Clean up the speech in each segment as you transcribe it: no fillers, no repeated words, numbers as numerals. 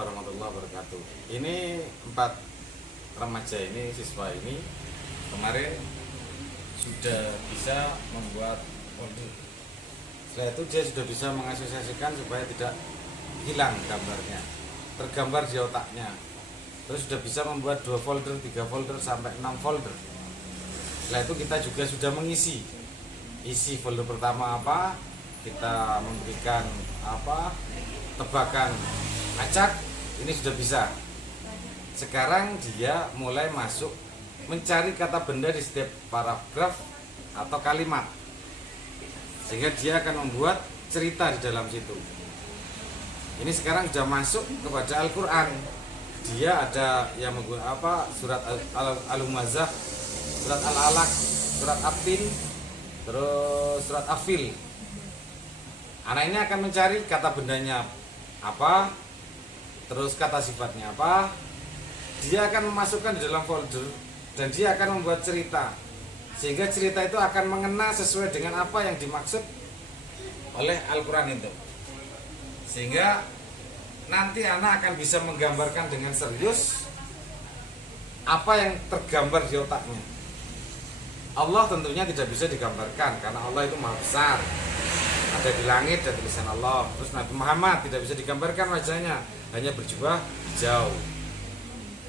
warahmatullahi wabarakatuh. Ini 4 remaja ini, siswa ini kemarin sudah bisa membuat folder. Setelah itu dia sudah bisa mengasosiasikan supaya tidak hilang gambarnya, tergambar di otaknya. Terus sudah bisa membuat 2 folder, 3 folder, sampai 6 folder. Setelah itu kita juga sudah mengisi isi folder pertama apa, kita memberikan apa, tebakan acak, ini sudah bisa. Sekarang dia mulai masuk mencari kata benda di setiap paragraf atau kalimat, sehingga dia akan membuat cerita di dalam situ. Ini sekarang sudah masuk kepada Al-Quran. Dia ada yang menggunakan apa, surat Al-Humazah, surat Al-Alaq, surat At-Tin, terus surat Afil. Anak ini akan mencari kata bendanya apa, terus kata sifatnya apa. Dia akan memasukkan di dalam folder dan dia akan membuat cerita, sehingga cerita itu akan mengena sesuai dengan apa yang dimaksud oleh Al-Quran itu. Sehingga nanti anak akan bisa menggambarkan dengan serius apa yang tergambar di otaknya. Allah tentunya tidak bisa digambarkan karena Allah itu maha besar, ada di langit dan tulisan Allah. Terus Nabi Muhammad tidak bisa digambarkan wajahnya, hanya berjubah hijau.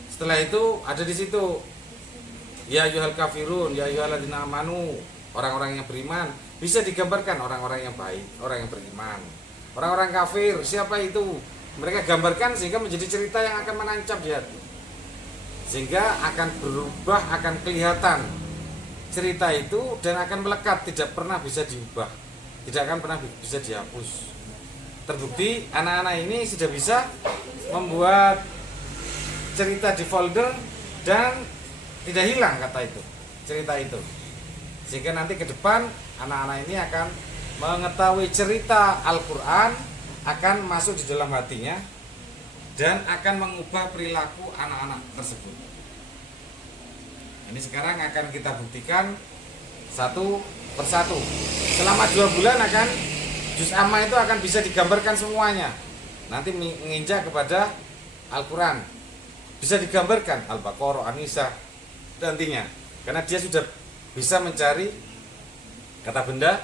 Setelah itu ada di situ ya ayyuhal kafirun, ya ayyuhalladzina amanu, orang-orang yang beriman. Bisa digambarkan orang-orang yang baik, orang yang beriman. Orang-orang kafir, siapa itu? Mereka gambarkan sehingga menjadi cerita yang akan menancap di hati, sehingga akan berubah, akan kelihatan cerita itu dan akan melekat, tidak pernah bisa diubah, tidak akan pernah bisa dihapus. Terbukti anak-anak ini sudah bisa membuat cerita di folder dan tidak hilang kata itu, cerita itu. Sehingga nanti ke depan anak-anak ini akan mengetahui cerita Al-Quran, akan masuk di dalam hatinya dan akan mengubah perilaku anak-anak tersebut. Ini sekarang akan kita buktikan satu persatu. Selama 2 bulan akan juz amma itu akan bisa digambarkan semuanya. Nanti menginjak kepada Al-Quran, bisa digambarkan Al-Baqarah, An-Nisa nantinya. Karena dia sudah bisa mencari kata benda,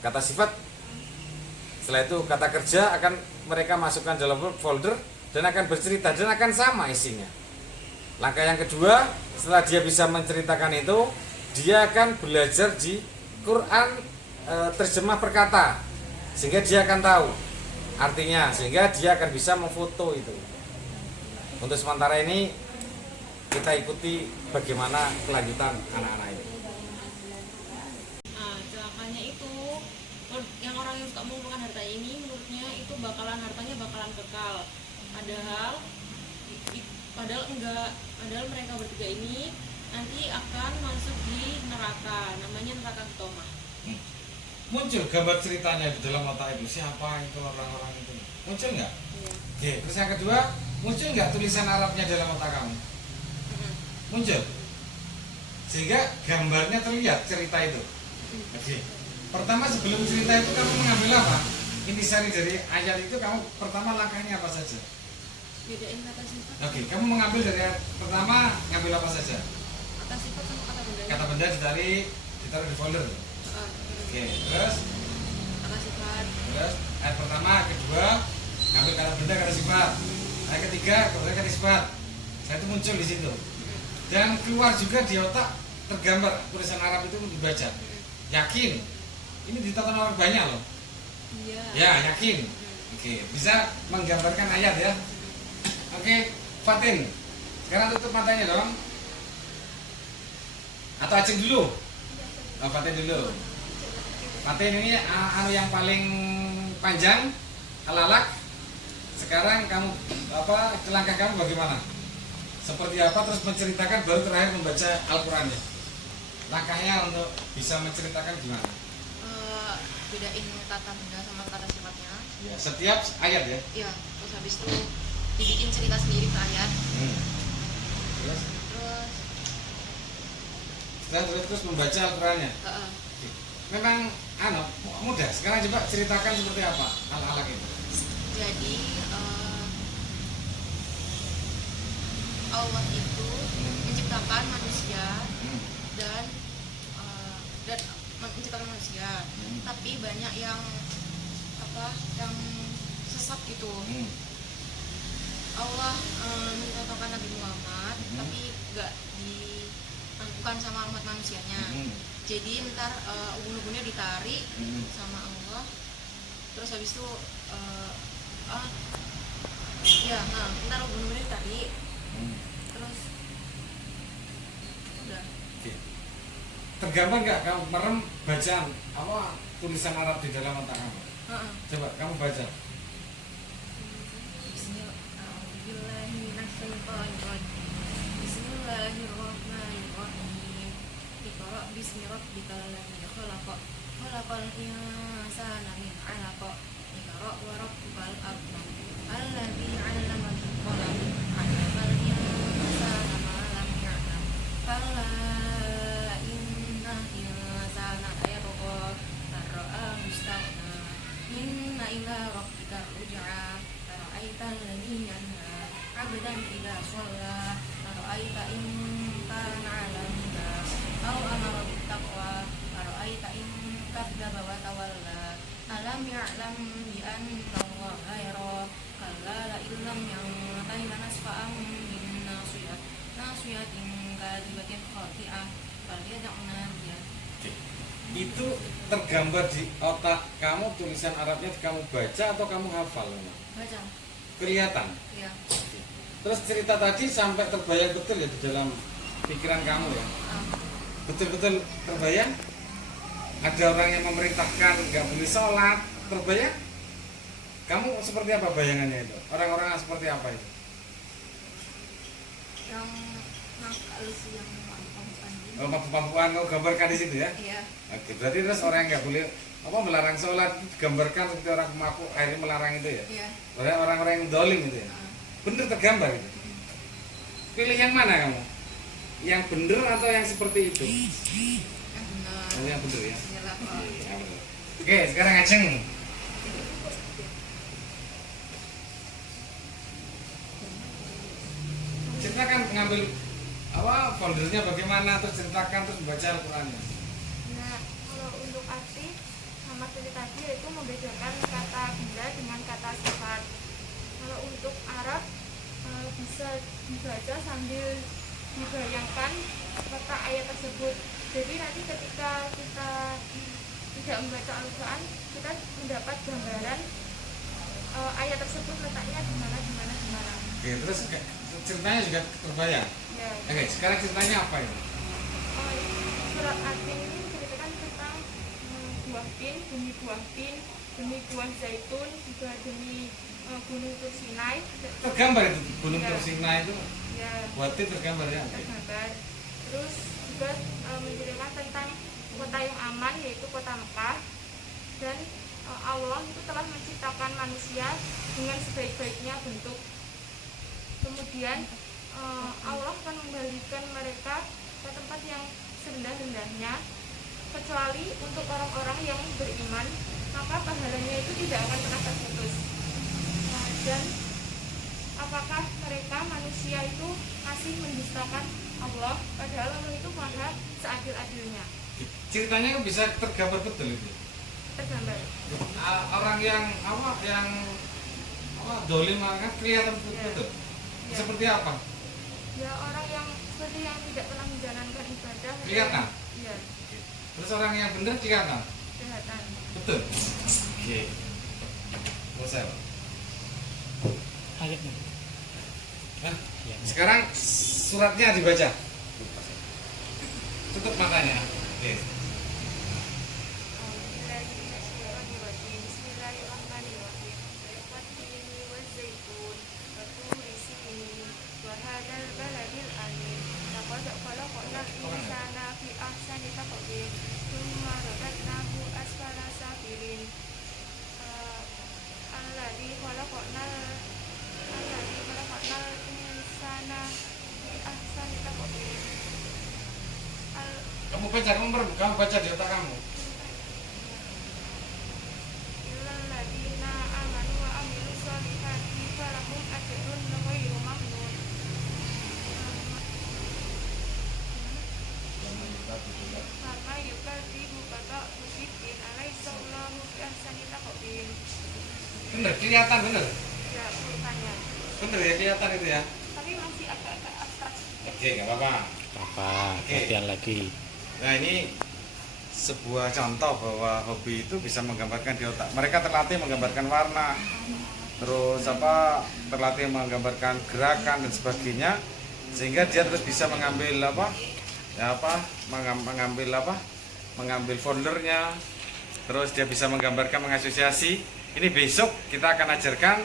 kata sifat. Setelah itu kata kerja akan mereka masukkan dalam folder dan akan bercerita dan akan sama isinya. Langkah yang kedua, setelah dia bisa menceritakan itu, dia akan belajar di Quran terjemah perkata, sehingga dia akan tahu artinya, sehingga dia akan bisa memfoto itu. Untuk sementara ini kita ikuti bagaimana kelanjutan anak-anak ini. Nah, celakanya itu yang orang yang suka mengumpulkan harta ini, menurutnya itu hartanya bakalan kekal. Padahal enggak. Padahal mereka bertiga ini nanti akan masuk di neraka, namanya neraka Hitomah. Muncul gambar ceritanya di dalam otak itu, siapa itu orang-orang itu? Muncul nggak? Iya. Oke, terus yang kedua, muncul nggak tulisan Arabnya dalam otak kamu? Muncul. Sehingga gambarnya terlihat cerita itu. Oke. Pertama sebelum cerita itu kamu mengambil apa? Intisari dari ayat itu kamu pertama langkahnya apa saja? Bedain kata sifat. Oke, kamu mengambil dari pertama ngambil apa saja? Kata sifat sama kata benda. Kata benda ditaruh di folder. Oke, terus Kata sifat. Terus ayat pertama, kedua ngambil kata benda, kata sifat. Ayat ketiga kemudian kata sifat. Saya itu muncul di situ. Dan keluar juga di otak tergambar tulisan Arab itu dibaca. Yakin. Ini ditonton orang banyak loh. Iya. Ya, yakin. Oke, bisa menggambarkan ayat ya. Oke, Fatin. Sekarang tutup matanya dong. Atau Aceh dulu. Oh, Fatin dulu. Fatin ini yang paling panjang, Al-Alaq. Sekarang kamu langkah kamu bagaimana? Seperti apa, terus menceritakan, baru terakhir membaca Al-Qurannya. Langkahnya untuk bisa menceritakan gimana? Bedain kata benda sama kata sifatnya. Ya, setiap ayat ya. Iya. Terus habis itu dibikin cerita sendiri ke ayat. Terus Terus terus membaca Al-Qurannya. Memang mudah. Sekarang coba ceritakan seperti apa Al-Alaq itu. Jadi Allah itu menciptakan manusia dan menciptakan manusia, tapi banyak yang sesat gitu. Allah mencontohkan Nabi Muhammad, tapi nggak dilakukan sama umat manusianya. Jadi ntar ubun-ubunnya ditarik sama Allah, terus habis itu ntar ubun-ubunnya ditarik, terus udah. Tergambar nggak kamu merem bacaan apa tulisan Arab di dalam otak kamu? Coba kamu baca. Bismillahirrahmanirrahim. Iqra bismi rabbikal ladzi khalaq. Khalaqal insana min 'alaq. Iqra wa rabbukal akram. Alladzi 'allama bil qalam. 'allamal insana ma lam ya'lam. Kalla innal insana layatgha ar-ra'a istaghna. Inna ila rabbika ruj'a. Ara'aital ladzi yanha 'abdan idza shalla. Ara'aita in kana 'alal huda aw amara bit taqwa. Ara'aita in kadzdzaba wa tawalla. Alam ya'lam bi anna Allaha yara. Kalla la illam yantahi lanasfa'an bin nasiyatin kadhibatin khati'ah. Falyad'na biya. Itu tergambar di otak kamu tulisan Arabnya, kamu baca atau kamu hafal? Baca. Kelihatan. Iya. Terus cerita tadi sampai terbayang betul ya di dalam pikiran kamu ya? Betul-betul terbayang? Ada orang yang memerintahkan nggak boleh sholat, terbayang? Kamu seperti apa bayangannya itu? Orang-orang seperti apa itu? Yang nakal sih, yang mampu-mampuan. Oh, mampu-mampuan kamu gambarkan di situ ya? Iya. Oke, berarti terus orang yang nggak boleh melarang sholat itu digambarkan seperti orang pemabuk akhirnya melarang itu ya? Iya. Berarti orang-orang yang dolim itu ya? Bener tergambar itu. Pilih yang mana kamu? Yang bener atau yang seperti itu? Yang benar. Oh, yang bener ya? Iyalah, Pak. Oke, sekarang Ajeng. Ceritakan ngambil foldernya bagaimana, terus ceritakan, terus baca Al-Qurannya. Nah, kalau untuk arti sama seperti tadi yaitu membedakan kata benda dengan kata sifat. Kalau untuk Arab bisa dibaca sambil dibayangkan kata ayat tersebut. Jadi nanti ketika kita tidak membaca Al-Quran, kita mendapat gambaran ayat tersebut letaknya di mana. Oke, terus ceritanya juga terbayang. Ya. Oke, sekarang ceritanya apa ini? Surat At-Tin ini menceritakan tentang buah tin, demi buah zaitun, juga demi gunung Tur Sinai. Tergambar itu gunung Ya. Tur Sinai itu Ya, buatin tergambar ya. tergambar. Terus juga menceritakan tentang kota yang aman, yaitu kota Mekah. Dan Allah itu telah menciptakan manusia dengan sebaik-baiknya bentuk. Kemudian Allah akan membalikan mereka ke tempat yang serendah-rendahnya, kecuali untuk orang-orang yang beriman, maka pahalanya itu tidak akan pernah terputus. Dan apakah mereka manusia itu masih mendustakan Allah, padahal Allah itu maha seadil-adilnya. Ceritanya kan bisa tergambar betul itu. Tergambar. Orang yang dolim kan kelihatan Ya. betul. Ya. Seperti apa? Ya, orang yang seperti yang tidak pernah menjalankan ibadah. Kelihatan? Iya, Terus orang yang benar kelihatan. kelihatan. Betul. Oke. Selesai. Pak. Ayatnya. Nah, sekarang suratnya dibaca. Tutup matanya. Oke. Bismillahirrahmanirrahim. Wat-tini waz-zaitun, wat-turi sinin, wa hadzal baladil amin. Laqad khalaqnal insana fi ahsani taqwim, tsumma radadnahu asfala safilin. Alladzi khalaqnal insana fi ahsani taqwim. Kamu baca di otak kamu. Illalladzina amanu wa amilus solihati falahum ajrun ghairu mamnun. kelihatan bener? Ya, urutannya. Bener ya, kelihatan itu ya. Tapi masih agak-agak abstrak sedikit. Oke, nggak apa-apa. Apa? Oke. Latihan lagi. Nah ini sebuah contoh bahwa hobi itu bisa menggambarkan di otak. Mereka terlatih menggambarkan warna, terus apa, terlatih menggambarkan gerakan dan sebagainya, sehingga dia terus bisa mengambil apa, ya apa, mengambil foldernya, terus dia bisa menggambarkan, mengasosiasi. Ini besok kita akan ajarkan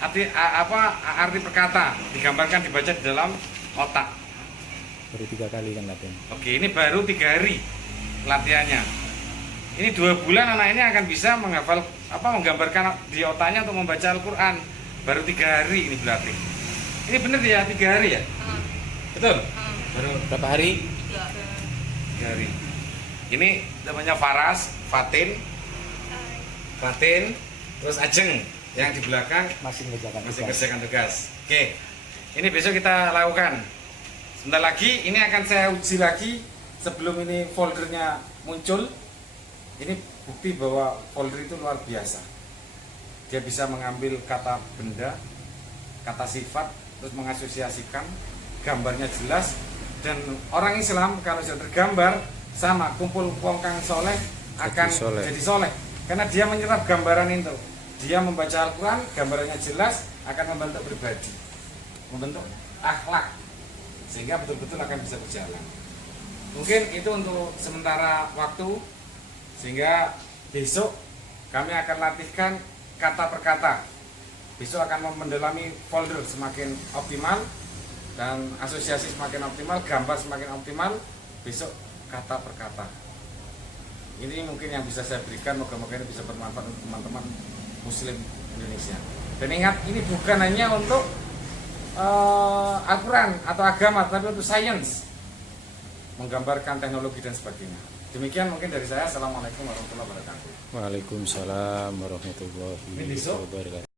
arti perkata digambarkan, dibaca di dalam otak. Baru 3 kali kan latihan. Oke, ini baru 3 hari latihannya. Ini 2 bulan anak ini akan bisa menghafal menggambarkan di otaknya untuk membaca Al-Quran. Baru 3 hari ini berarti. Ini benar ya, 3 hari ya? Betul? Baru Berapa hari? 3 hari. Ini namanya Faras, Fatin, terus Ajeng yang di belakang Masih mengerjakan masih tugas. kerjakan tugas. Oke, ini besok kita lakukan. Sebentar lagi ini akan saya uji lagi sebelum ini foldernya muncul. Ini bukti bahwa folder itu luar biasa. Dia bisa mengambil kata benda, kata sifat, terus mengasosiasikan, gambarnya jelas. Dan orang Islam kalau sudah tergambar sama kumpul wong kang soleh akan jadi soleh. Karena dia menyerap gambaran itu. Dia membaca Al-Quran, gambarannya jelas, akan membentuk pribadi, membentuk akhlak, sehingga betul-betul akan bisa berjalan. Mungkin itu untuk sementara waktu, sehingga besok kami akan latihkan kata per kata. Besok akan mendalami folder semakin optimal, dan asosiasi semakin optimal, gambar semakin optimal. Besok kata per kata. Ini mungkin yang bisa saya berikan, moga-moga ini bisa bermanfaat untuk teman-teman Muslim Indonesia. Dan ingat, ini bukan hanya untuk Al-Quran atau agama, tapi untuk sains, menggambarkan teknologi dan sebagainya. Demikian mungkin dari saya. Assalamualaikum warahmatullahi wabarakatuh. Waalaikumsalam warahmatullahi Ini besok. wabarakatuh.